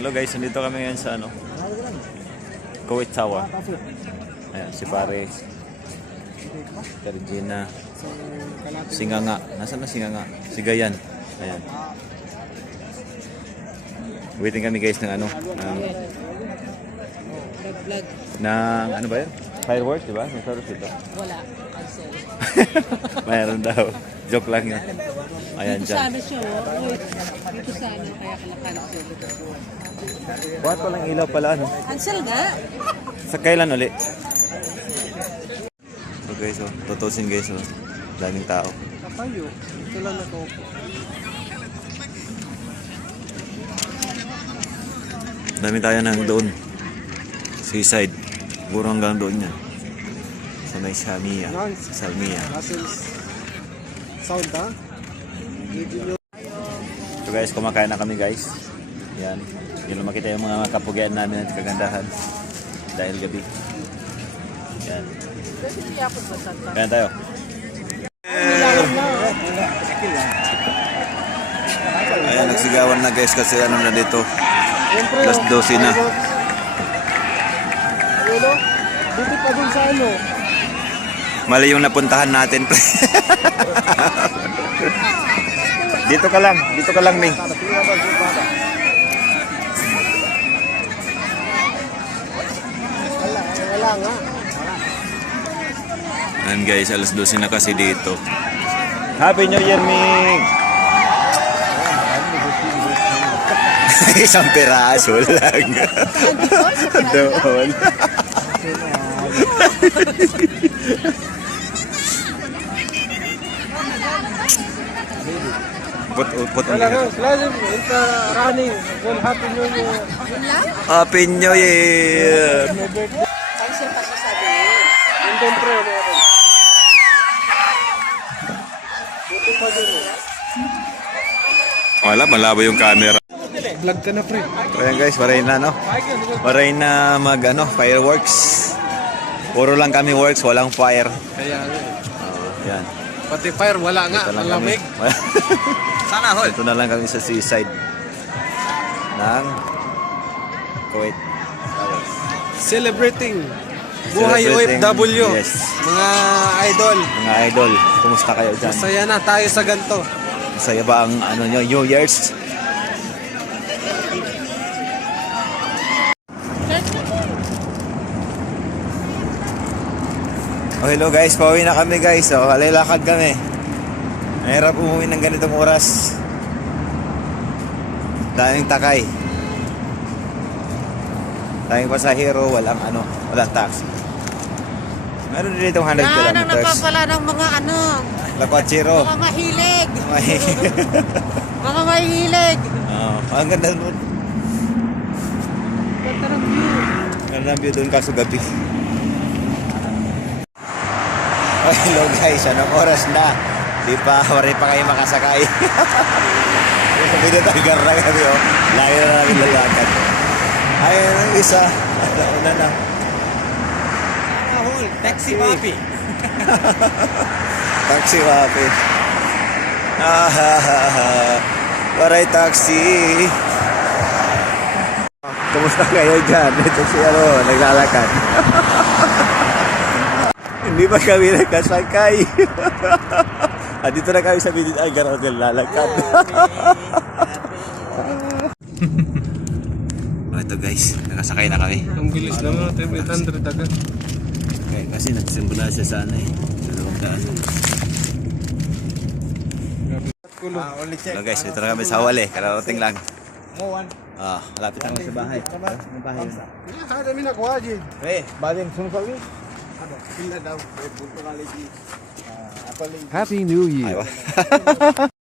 Hello guys, nandito kami ngayon sa Kuwait Tower. Ayan, si pare Regina Singanga. Nasaan na Singanga? Sigayan. Ayan. Waiting kami guys ng ano ba yun? Fireworks, di ba? May fireworks dito. Wala. Cancel. Mayroon daw. Joke lang yun. Ayan Dito dyan. sana siya. Dito sana. Kaya cancel. Bakit walang ilaw pala, ano? Cancel nga. Sa kailan uli? So guys, tutusin guys, daming tao. Kapayo, ito lang nakaupo. Daming tayo nang doon. Seaside. Siguro hanggang doon yan. Sa may Salmia. Sa Salmia. Russell's sound ha? So guys, kumakain na kami guys. Yan. Yung makita yung mga kapugyan namin at kagandahan. Dahil gabi. Yan. Kaya tayo. Ayan, nagsigawan na guys kasi ano na dito. Plus 12 na. Ano? Dito pa dun sa ano? Mali yung napuntahan natin. Dito ka lang. Dito ka lang, Ming. Wala nga. Ayan guys, alas 12 na kasi dito. Happy New Year, Ming! Isang piraso lang. Doon. Put on Wala nga. here. Lazim, it's running. Well, happy new year. Happy New Year! Cancel pa siya sabihin. Nandun pre, meron. Dito pa dun. Wala, malabo yung camera. Vlog ka na pre. So yan guys, waray na fireworks. Puro lang kami works, walang fire. Kaya nga. Yan. Pati fire, wala nga. Ito lang Ang lamig. Sana hol. Ito na lang kami sa seaside ng Kuwait. Celebrating. Buhay Celebrating, OFW. yes. Mga idol. Mga idol, kumusta kayo dyan? Masaya na tayo sa ganito. Masaya ba ang nyo, New Year's? Oh, hello guys, pauwi na kami guys. So, lalakad kami. Mahirap umuwi ng ganitong oras. Daming takay. Daming pasahero, walang taxi. Meron din itong 100 Yan ang kilometers. napapala ng mga Lakwatsiro. mga mahilig. Mga mahilig. Oh, ang ganda nun. Ganda ng view. Ganda ng view doon kaso gabi. Oh, hello guys, anong oras na? Wari pa kayo makasakay. Sabi na tagar na kami, oh. Layo na namin lalakad. Ayun ang isa. Una na. Taxi papi. Taxi papi. Waray taxi. Kumusta kayo dyan? Ito si naglalakad. Hindi ba kami nagkasakay? At dito na kami sa Bidin Agar Hotel lalakad. Ito guys, nakasakay na kami. Ang bilis naman. 800 agad. Okay, kasi nagsimula siya sana sa loob daan. Hello guys, dito na kami sa Wale. Kararating lang. Malapit na kami sa bahay. Ang bahay yun. Ada mina ko ajid. Baling sunod kami. Happy New Year. Aywa.